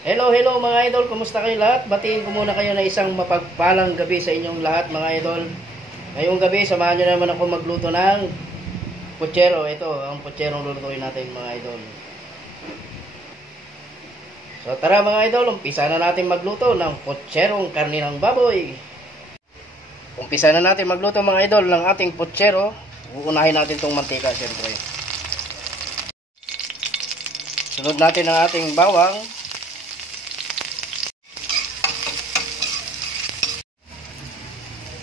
Hello, hello mga idol, kumusta kayo lahat? Batiin ko muna kayo na isang mapagpalang gabi sa inyong lahat mga idol. Ngayong gabi, samahan nyo naman ako magluto ng putsero. Ito, ang putserong lulutuin natin mga idol. So tara mga idol, umpisa na natin magluto ng putserong karne ng baboy. Umpisa na natin magluto mga idol ng ating putsero. Uunahin natin itong mantika siyempre. Sunod natin ang ating bawang.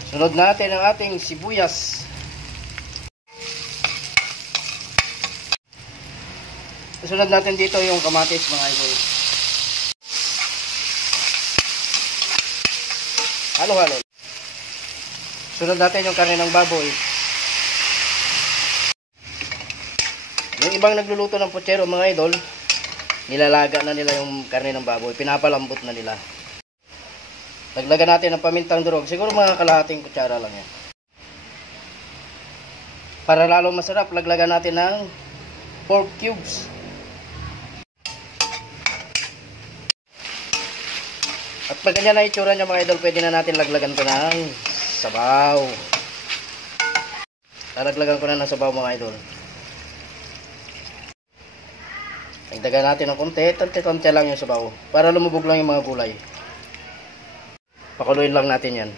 Sunod natin ang ating sibuyas. Sunod natin dito yung kamatis mga idol. Halo-halo. Sunod natin yung karne ng baboy. Yung ibang nagluluto ng putsero mga idol, nilalaga na nila yung karne ng baboy. Pinapalambot na nila. Laglagan natin ng pamintang durog. Siguro mga kalahating kutsara lang yan. Para lalo masarap, laglagan natin ng pork cubes. At pag ganyan na itsura niya mga idol, pwede na natin laglagan ko ng sabaw. Lalaglagan ko na ng sabaw mga idol. Dagdagan natin ng konti. Konti lang yung sabaw. Para lumubog lang yung mga gulay. Pakuluin lang natin yan.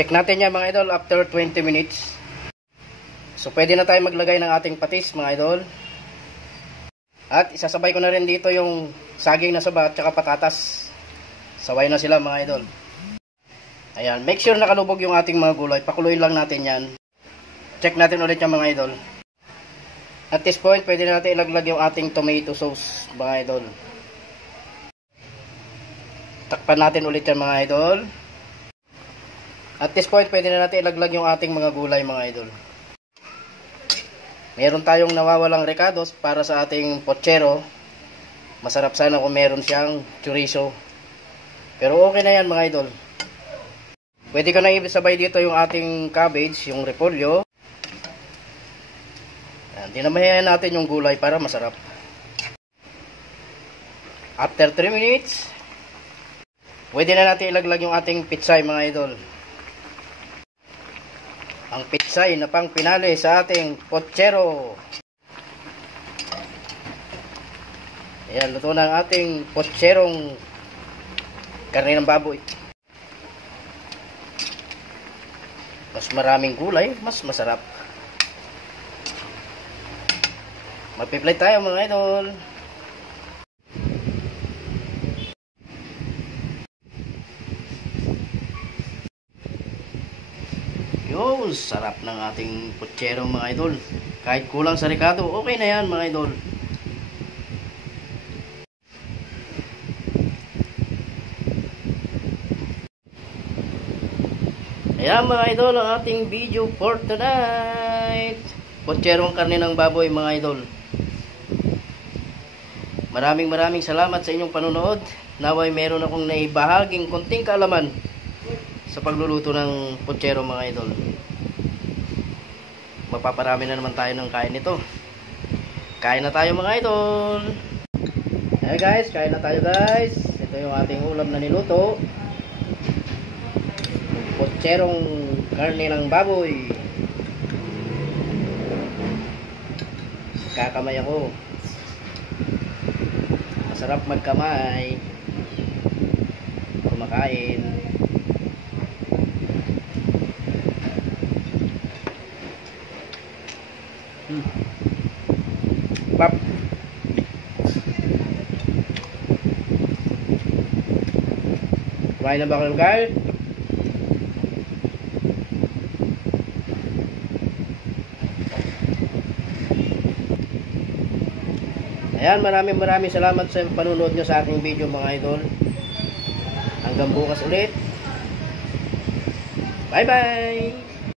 Check natin yan mga idol after 20 minutes. So pwede na tayo maglagay ng ating patis mga idol. At isasabay ko na rin dito yung saging na saba at saka patatas. Saway na sila mga idol. Ayan, make sure nakalubog yung ating mga gulay. Pakuluin lang natin yan. Check natin ulit yung mga idol. At this point, pwede na natin ilaglag yung ating tomato sauce mga idol. Takpan natin ulit yan mga idol. At this point, pwede na natin ilaglag yung ating mga gulay mga idol. Meron tayong nawawalang recados para sa ating putsero. Masarap sana kung meron siyang chorizo. Pero okay na yan mga idol. Pwede ko na isabay dito yung ating cabbage, yung repolyo. Dinamayan natin yung gulay para masarap. After 3 minutes, pwede na natin ilaglag yung ating pitsay mga idol. Ang pitsay na pang pinali sa ating putsero. Ayan, luto na ang ating putserong karne ng baboy. Mas maraming gulay, mas masarap. Magpi-plate tayo mga idol. Yun, sarap ng ating putsero mga idol. Kahit kulang sa rekado, okay na yan mga idol. Ayan mga idol, ang ating video for tonight. Putserong karne ng baboy mga idol. Maraming salamat sa inyong panonood. Naway meron akong naibahaging konting kaalaman sa pagluluto ng putsero mga idol. Mapaparami na naman tayo ng kain nito. Kain na tayo mga idol. Hey guys, kain na tayo guys. Ito yung ating ulam na niluto. Putserong karne ng baboy. Kakamay ako. Masarap magkamay kumakain. Pap. Kumain na ba kayo guys? Ayan, maraming salamat sa panunood nyo sa aking video mga idol. Hanggang bukas ulit. Bye bye!